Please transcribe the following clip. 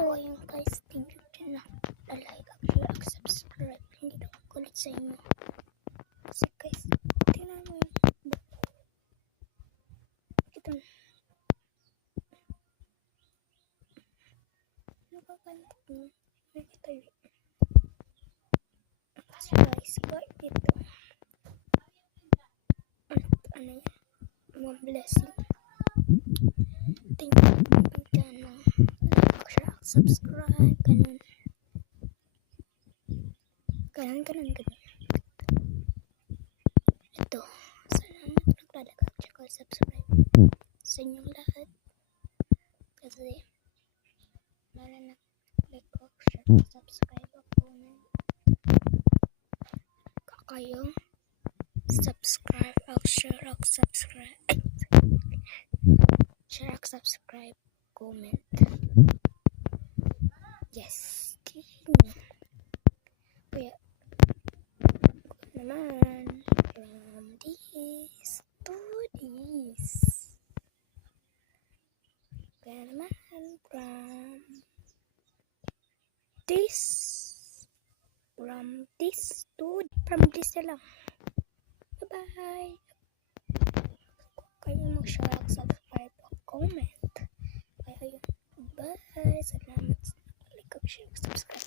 So ayun guys, thank you dyan na like, share, subscribe. Hindi na kulit sa inyo. Kasi guys, tingnan mo yung buko. Ito na. Nakakanto mo. Nakita yun. Kasi guys, kahit ito. Ano yan? Mga blessing. Thank you dyan na like, share, subscribe. Ganun. Ito. Salamat naglalagak tsaka subscribe sa inyong lahat. Kasi wala na like ko, share, subscribe ako na kayo. Subscribe, share, subscribe, comment. Yes. Kaya naman from this to this. Kaya naman from this na lang. Bye-bye. Kayo mag-share, subscribe, comment. Kaya yun. Bye. Salamat. Like, share, subscribe.